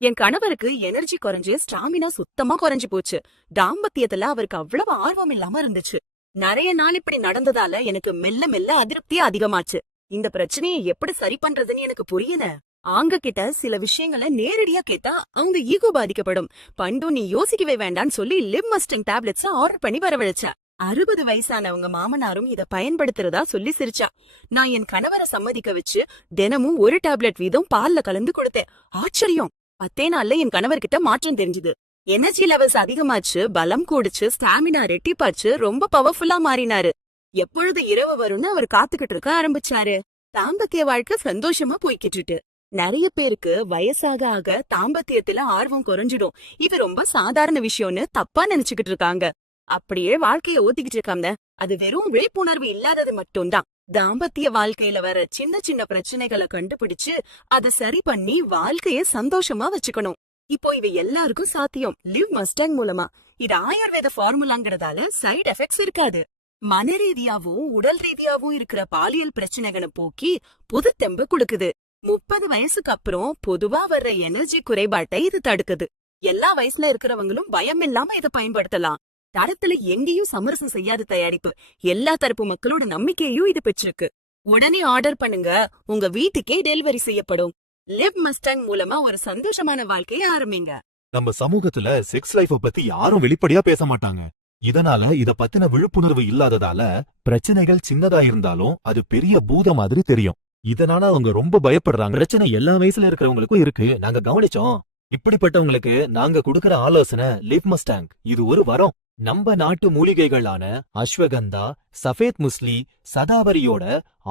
என் கணவருக்கு எனர்ஜி குறைஞ்சு ஸ்டாமினா சுத்தமா குறைஞ்சு போச்சு. தாம்பத்தியத்துல அவருக்கு அவ்வளவு ஆர்வம் இல்லாம இருந்துச்சு. நிறைய நாள் இப்படி நடந்ததால எனக்கு மெல்ல மெல்ல அதிருப்தி அதிகமாச்சு. இந்த பிரச்சனையை எப்படி சரி பண்றதுன்னு எனக்கு புரியல. ஆங்க கிட்ட சில விஷயங்களை நேரடியா கேட்டா அவங்க ஈகோ பாதிக்கப்படும். பண்டும் நீ யோசிக்கவே வேண்டான்னு சொல்லி லிப்மஸ்டன் டேப்லெட்ஸ் ஆர்டர் பண்ணி வரவழைச்சா. 60 வயசானவங்க மாமனாரும் இத பயன்படுத்துறதா சொல்லி சிரிச்சா. நான் என் கணவரை சம்மதிக்க வச்சு தினமும் ஒரு டேப்லெட் வீதம் பால்ல கலந்து கொடுத்தேன். ஆச்சரியம்! 10 நாள்ல என் கணவர்கிட்ட மாற்றம் தெரிஞ்சது. எனர்ஜி லெவல்ஸ் அதிகமாச்சு, பலம் கூடுச்சு, ஸ்டாமினா ரெட்டிப்பாச்சு, ரொம்ப பவர்ஃபுல்லா மாறினாரு. எப்பொழுது இரவு வரும்னு அவர் காத்துக்கிட்டு இருக்க ஆரம்பிச்சாரு. தாம்பத்திய வாழ்க்கை சந்தோஷமா போய்கிட்டு. நிறைய பேருக்கு வயசாக ஆக தாம்பத்தியத்துல ஆர்வம் குறைஞ்சிடும். இது ரொம்ப சாதாரண விஷயம்னு தப்பா நினைச்சுக்கிட்டு இருக்காங்க. அப்படியே வாழ்க்கைய ஓத்திக்கிட்டு இருக்காங்க. அது வெறும் விழிப்புணர்வு இல்லாதது மட்டும்தான். தாம்பத்திய வாழ்க்கையில வர சின்ன சின்ன பிரச்சனைகளை கண்டுபிடிச்சு அதை சரி பண்ணி வாழ்க்கைய சந்தோஷமா வச்சுக்கணும். இப்போ இவை எல்லாருக்கும் சாத்தியம் லிவ் மஸ்டாங் மூலமா. இது ஆயுர்வேத ஃபார்முலாங்கிறதால சைடு எஃபெக்ட்ஸ் இருக்காது. மன ரீதியாவும் உடல் ரீதியாவும் இருக்கிற பாலியல் பிரச்சனைகளை போக்கி புது தெம்பு கொடுக்குது. 30 வயசுக்கு அப்புறம் பொதுவா வர்ற எனர்ஜி குறைபாட்டை இது தடுக்குது. எல்லா வயசுல இருக்கிறவங்களும் பயம் இல்லாம இதை பயன்படுத்தலாம். தரத்துல எங்கேயும் சமரசம் செய்யாத தயாரிப்பு. எல்லா தரப்பு மக்களோட நம்பிக்கையும் இது பெற்றிருக்கு. உடனே ஆர்டர் பண்ணுங்க, உங்க வீட்டுக்கே டெலிவரி செய்யப்படும். லிவ் மஸ்டாங் மூலமா ஒரு சந்தோஷமான வாழ்க்கையை ஆரம்பிங்க. நம்ம சமூகத்துல செக்ஸ் லைஃப் பத்தி யாரும் வெளிப்படையா பேச மாட்டாங்க. இதனால இத பத்தின விழிப்புணர்வு இல்லாததால பிரச்சனைகள் சின்னதா இருந்தாலும் அது பெரிய பூத மாதிரி தெரியும். இதனால அவங்க ரொம்ப பயப்படுறாங்க. பிரச்சனை எல்லா வயசுல இருக்கிறவங்களுக்கும் இருக்கு, நாங்க கவனிச்சோம். இப்படிப்பட்டவங்களுக்கு நாங்க கொடுக்கற ஆலோசனை லிவ் மஸ்டாங். இது ஒரு வரம். நம்ம நாட்டு மூலிகைகளான அஸ்வகந்தா, சஃபேத் முஸ்லி, சதாவரியோட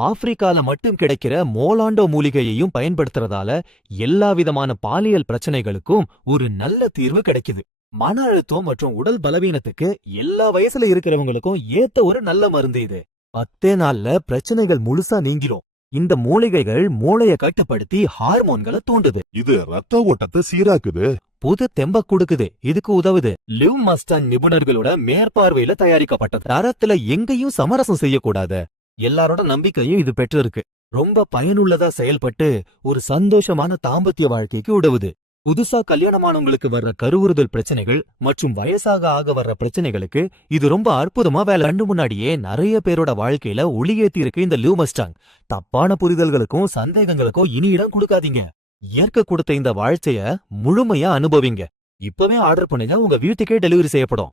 ஆப்பிரிக்கால மட்டும் கிடைக்கிற மோலாண்டோ மூலிகையையும் பயன்படுத்துறதால எல்லா விதமான பாலியல் பிரச்சனைகளுக்கும் ஒரு நல்ல தீர்வு கிடைக்குது. மன அழுத்தம் மற்றும் உடல் பலவீனத்துக்கு எல்லா வயசுல இருக்கிறவங்களுக்கும் ஏத்த ஒரு நல்ல மருந்து இது. 10 நாள்ல பிரச்சனைகள் முழுசா நீங்கிரும். இந்த மூலிகைகள் மூளைய கட்டுப்படுத்தி ஹார்மோன்களை தூண்டுது. இது ரத்த ஓட்டத்தை சீராக்குது. புது தெம்ப கொடுக்குது. இதுக்கு உதவுது. லிவ் மஸ்டாங் நிபுணர்களோட மேற்பார்வையில தயாரிக்கப்பட்ட தரத்துல எங்கேயும் சமரசம் செய்யக்கூடாது. எல்லாரோட நம்பிக்கையும் இது பெற்றிருக்கு. ரொம்ப பயனுள்ளதா செயல்பட்டு ஒரு சந்தோஷமான தாம்பத்திய வாழ்க்கைக்கு உதவுது. புதுசா கல்யாணமானவங்களுக்கு வர்ற கருவுறுதல் பிரச்சனைகள் மற்றும் வயசாக ஆக வர்ற பிரச்சனைகளுக்கு இது ரொம்ப அற்புதமா வேலை. கண்டு முன்னாடியே நிறைய பேரோட வாழ்க்கையில ஒளியேத்தி இருக்கு இந்த லிவ் மஸ்டாங். தப்பான புரிதல்களுக்கும் சந்தேகங்களுக்கும் இனி இடம் கொடுக்காதீங்க. இயற்கை கொடுத்த இந்த வாழ்க்கைய முழுமையா அனுபவிங்க. இப்பவே ஆர்டர் பண்ணுங்க, உங்க வீட்டுக்கே டெலிவரி செய்யப்படும்.